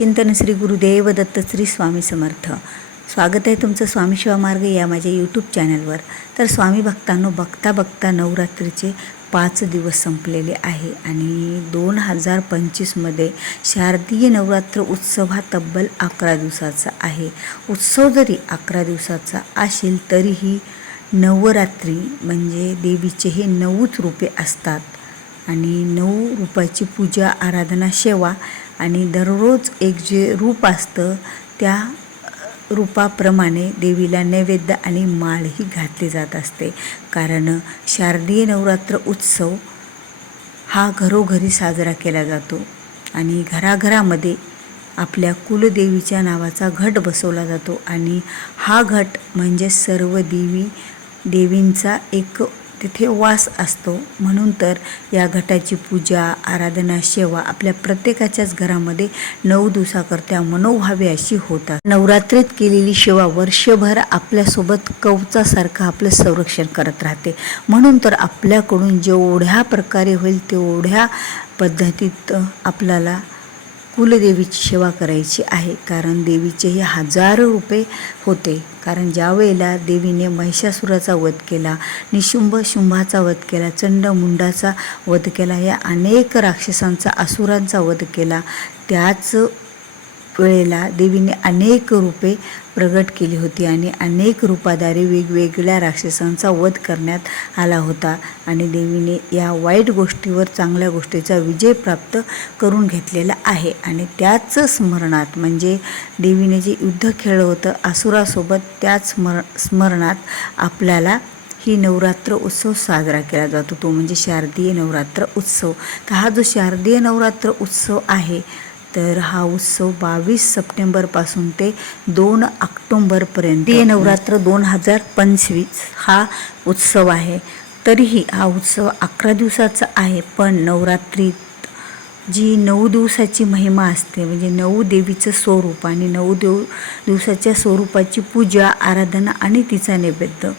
चिंतन श्री गुरुदेव दत्त श्री स्वामी समर्थ. स्वागत आहे तुमचं स्वामी शिवा मार्ग या माझ्या यूट्यूब चॅनलवर तर स्वामी भक्तांनो बघता बघता नवरात्रीचे पाच दिवस संपलेले आहे आणि दोन हजार पंचवीसमध्ये शारदीय नवरात्र उत्सव हा तब्बल अकरा दिवसाचा आहे. उत्सव जरी अकरा दिवसाचा असेल तरीही नवरात्री म्हणजे देवीचे हे नऊच रूपे असतात. आणि नऊ रूपाची पूजा आराधना सेवा आणि दररोज एक जे रूप असतं त्या रूपाप्रमाणे देवीला नैवेद्य आणि माळही घातली जात असते. कारण शारदीय नवरात्र उत्सव हा घरोघरी साजरा केला जातो आणि घराघरामध्ये आपल्या कुलदेवीच्या नावाचा घट बसवला जातो. आणि हा घट म्हणजे सर्व देवी देवींचा एक तिथे वास असतो. म्हणून तर या घटाची पूजा आराधना सेवा आपल्या प्रत्येकाच्याच घरामध्ये नऊ दिवसाकरता मनोभावे अशी होतात. नवरात्रीत केलेली सेवा वर्षभर आपल्यासोबत कवचासारखं आपलं संरक्षण करत राहते. म्हणून तर आपल्याकडून जेवढ्या प्रकारे होईल तेवढ्या पद्धतीत आपल्याला कुलदेवीची सेवा करायची आहे. कारण देवीचे हे हजारो रुपये होते. कारण ज्या वेळेला देवीने महिषासुराचा वध केला निशुंभ शुंभाचा वध केला चंड मुंडाचा वध केला या अनेक राक्षसांचा असुरांचा वध केला त्याच वेळेला देवीने अनेक रूपे प्रगट केली होती आणि अनेक रूपाद्वारे वेगवेगळ्या राक्षसांचा वध करण्यात आला होता. आणि देवीने या वाईट गोष्टीवर चांगल्या गोष्टीचा विजय प्राप्त करून घेतलेला आहे. आणि त्याच स्मरणात म्हणजे देवीने जे युद्ध खेळलं होतं असुरासोबत त्याच स्मर स्मरणात आपल्याला ही नवरात्र उत्सव साजरा केला जातो. तो म्हणजे शारदीय नवरात्र उत्सव. तर हा जो शारदीय नवरात्र उत्सव आहे तर हा उत्सव बावीस सप्टेंबरपासून ते दोन ऑक्टोंबरपर्यंत ये नवरात्र दोन हजार पंचवीस हा उत्सव आहे. तरीही हा उत्सव अकरा दिवसाचा आहे पण नवरात्रीत जी नऊ दिवसाची महिमा असते म्हणजे नऊ देवीचं स्वरूप आणि नऊ देव दिवसाच्या स्वरूपाची पूजा आराधना आणि तिचा नैवेद्य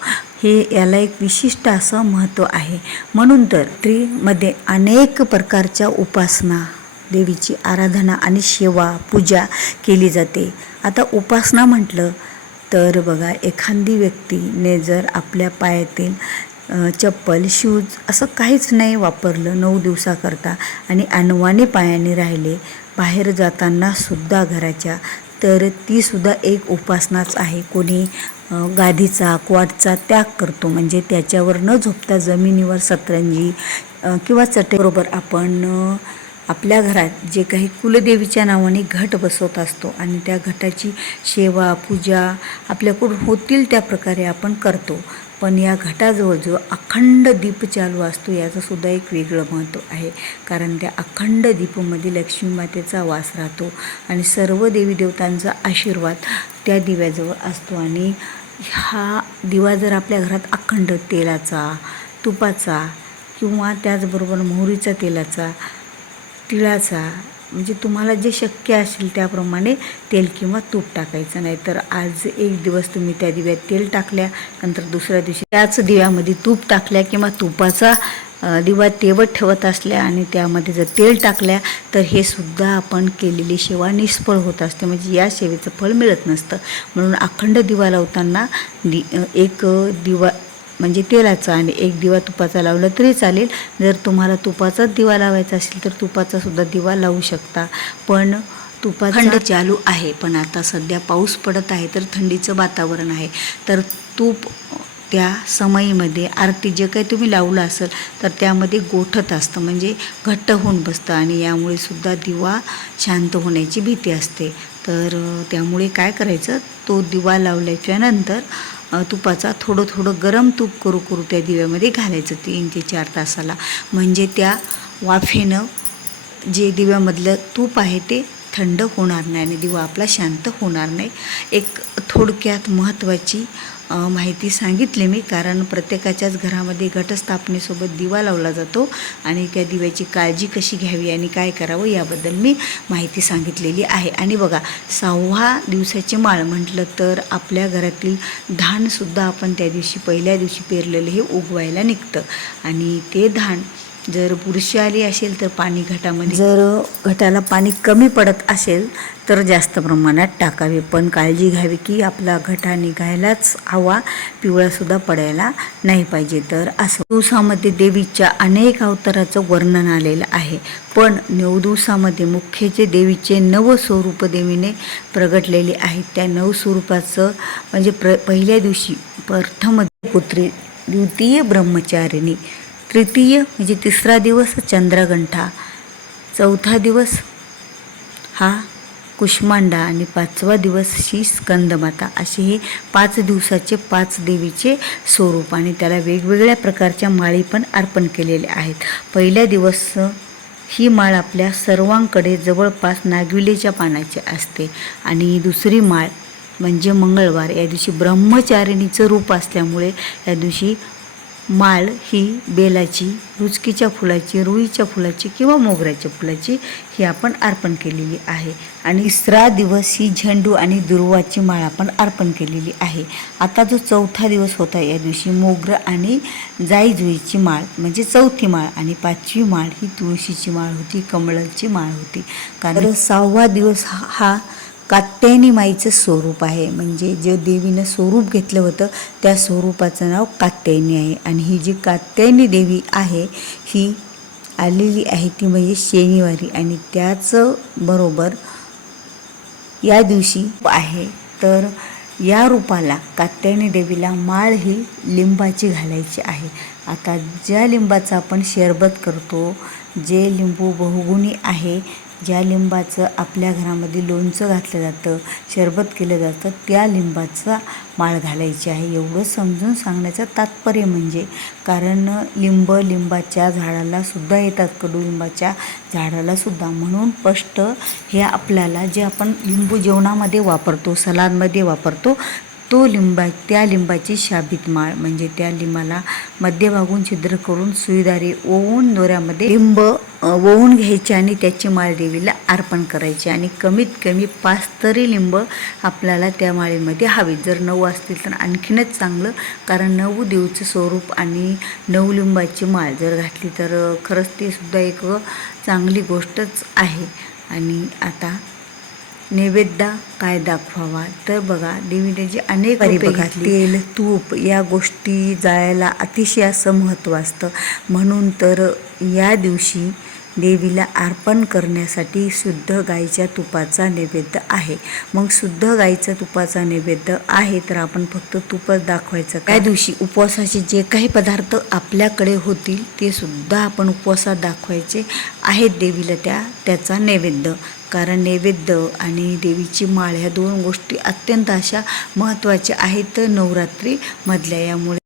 हे याला एक विशिष्ट असं महत्त्व आहे. म्हणून तर त्रीमध्ये अनेक प्रकारच्या उपासना देवीची आराधना आणि सेवा पूजा केली जाते. आता उपासना म्हटलं तर बघा एखादी व्यक्तीने जर आपल्या पायातील चप्पल शूज असं काहीच नाही वापरलं नऊ दिवसाकरता आणि अनवाने पायाने राहिले बाहेर जाताना सुद्धा घराच्या तर ती सुद्धा एक उपासनाच आहे. कोणी गादीचा क्वाटचा त्याग करतो म्हणजे त्याच्यावर न झोपता जमिनीवर सतरंजी किंवा चटेबरोबर आपण आपल्या घरात जे काही कुलदेवीच्या नावाने घट बसवत असतो आणि त्या घटाची सेवा पूजा आपल्याकडून होतील त्या प्रकारे आपण करतो. पण या घटाजवळ जो अखंड दीप चालू असतो याचं सुद्धा एक वेगळं महत्त्व आहे. कारण त्या अखंड दीपमध्ये लक्ष्मी मातेचा वास राहतो आणि सर्व देवी देवतांचा आशीर्वाद त्या दिव्याजवळ असतो. आणि हा दिवा जर आपल्या घरात अखंड तेलाचा तुपाचा किंवा त्याचबरोबर मोहरीचा तेलाचा तिळाचा म्हणजे तुम्हाला जे शक्य असेल त्याप्रमाणे तेल किंवा तूप टाकायचं. नाही तर आज एक दिवस तुम्ही त्या दिव्यात तेल टाकल्या नंतर दुसऱ्या दिवशी त्याच दिव्यामध्ये तूप टाकल्या किंवा तुपाचा दिवा तेवत ठेवत असल्या आणि त्यामध्ये जर तेल टाकल्या तर हे सुद्धा आपण केलेली सेवा निष्फळ होत असते. म्हणजे या सेवेचं फळ मिळत नसतं. म्हणून अखंड दिवा लावताना दि एक दिवा म्हणजे तेलाचा आणि एक दिवा तुपाचा लावला तरी चालेल. जर तुम्हाला तुपाचाच दिवा लावायचा असेल तर तुपाचा सुद्धा दिवा लावू शकता. पण तुपा थंड चालू आहे. पण आता सध्या पाऊस पडत आहे तर थंडीचं वातावरण आहे. तर तूप त्या समयीमध्ये आरती जे काही तुम्ही लावलं असेल तर त्यामध्ये गोठत असतं. म्हणजे घट्ट होऊन बसतं आणि यामुळे सुद्धा दिवा शांत होण्याची भीती असते. तर त्यामुळे काय करायचं? तो दिवा लावल्याच्या नंतर तुपाचा थोडं थोडं गरम तूप करू करू त्या दिव्यामध्ये घालायचं तीन ते चार तासाला. म्हणजे त्या वाफेनं जे दिव्यामधलं तूप आहे ते थंड होणार नाही आणि दिवा आपला शांत होणार नाही. एक थोडक्यात महत्त्वाची माहिती सांगितली मी कारण प्रत्येकाच्याच घरामध्ये घटस्थापनेसोबत दिवा लावला जातो आणि त्या दिव्याची काळजी कशी घ्यावी आणि काय करावं याबद्दल मी माहिती सांगितलेली आहे. आणि बघा सहावा दिवसाची माळ म्हटलं तर आपल्या घरातील धानसुद्धा आपण त्या दिवशी पहिल्या दिवशी पेरलेलं हे उगवायला निघतं. आणि ते धान जर बुरशी आली असेल तर पाणी घटामध्ये. जर घटाला पाणी कमी पडत असेल तर जास्त प्रमाणात टाकावे. पण काळजी घ्यावी की आपला घटा निघायलाच हवा. पिवळासुद्धा पडायला नाही पाहिजे. तर असं दिवसामध्ये देवीच्या अनेक अवताराचं वर्णन आलेलं आहे. पण नऊ दिवसामध्ये मुख्य जे देवीचे नव स्वरूप देवीने प्रगटलेले आहेत त्या नऊ स्वरूपाचं म्हणजे प्र पहिल्या दिवशी प्रथम पुत्री द्वितीय ब्रह्मचारिणी तृतीय म्हणजे तिसरा दिवस चंद्रगंठा. चौथा दिवस हा कुष्मांडा आणि पाचवा दिवस ही स्कंदमाता. असे हे पाच दिवसाचे पाच देवीचे स्वरूप आणि त्याला वेगवेगळ्या प्रकारच्या माळी पण अर्पण केलेल्या आहेत. पहिल्या दिवस ही माळ आपल्या सर्वांकडे जवळपास नागविलेच्या पानाची असते आणि दुसरी माळ म्हणजे मंगळवार. या दिवशी ब्रह्मचारिणीचं रूप असल्यामुळे या दिवशी माळ ही बेलाची रुचकीच्या फुलाची रुईच्या फुलाची किंवा मोगऱ्याच्या फुलाची ही आपण अर्पण केलेली आहे. आणि तिसरा दिवस ही झेंडू आणि दुर्वाची माळ आपण अर्पण केलेली आहे. आता जो चौथा दिवस होता या दिवशी मोगरं आणि जाईजुईची माळ म्हणजे चौथी माळ आणि पाचवी माळ ही तुळशीची माळ होती कमळाची माळ होती. कारण सहावा दिवस हा- हा कात्यायनी माईचं स्वरूप आहे. म्हणजे जे देवीनं स्वरूप घेतलं होतं त्या स्वरूपाचं नाव कात्यायनी आहे. आणि ही जी कात्यायनी देवी आहे ही आलेली आहे ती म्हणजे शनिवारी. आणि त्याच बरोबर या दिवशी आहे. तर या रूपाला कात्यायनी देवीला माळ ही लिंबाची घालायची आहे. आता ज्या लिंबाचं आपण शरबत करतो जे लिंबू बहुगुणी आहे ज्या लिंबाचं आपल्या घरामध्ये लोणचं घातलं जातं शरबत केलं जातं त्या लिंबाचा माळ घालायची आहे. एवढं समजून सांगण्याचं तात्पर्य म्हणजे कारण लिंब लिंबाच्या झाडाला सुद्धा येतात कडुलिंबाच्या झाडाला सुद्धा. म्हणून स्पष्ट हे आपल्याला जे आपण लिंबू जेवणामध्ये वापरतो सलादमध्ये वापरतो तो लिंबा त्या लिंबाची शाबित माळ म्हणजे त्या लिंबाला मध्यभागून छिद्र करून सुईदारी ओवून दोऱ्यामध्ये लिंब ओवून घ्यायचे आणि त्याची माळ देवीला अर्पण करायची. आणि कमीत कमी पाच तरी लिंब आपल्याला त्या माळेमध्ये हवी जर नऊ असतील तर आणखीनच चांगलं कारण नऊ देवीचं स्वरूप आणि नऊ लिंबाची माळ जर घातली तर खरंच ते सुद्धा एक चांगली गोष्टच आहे. आणि आता नैवेद्य काय दाखवावा तर बघा देवीने जे अनेक घातली. तेल तूप या गोष्टी जाळायला अतिशय असं महत्त्व असतं. म्हणून तर या दिवशी देवीला अर्पण करण्यासाठी शुद्ध गाईच्या तुपाचा नैवेद्य आहे. मग शुद्ध गाईच्या तुपाचा नैवेद्य आहे तर आपण फक्त तुपच दाखवायचं त्या दिवशी उपवासाचे जे काही पदार्थ आपल्याकडे होतील ते सुद्धा आपण उपवासात दाखवायचे आहेत देवीला त्या त्याचा नैवेद्य. कारण नैवेद्य आणि देवीची माळ ह्या दोन गोष्टी अत्यंत अशा महत्त्वाच्या आहेत नवरात्रीमधल्या यामुळे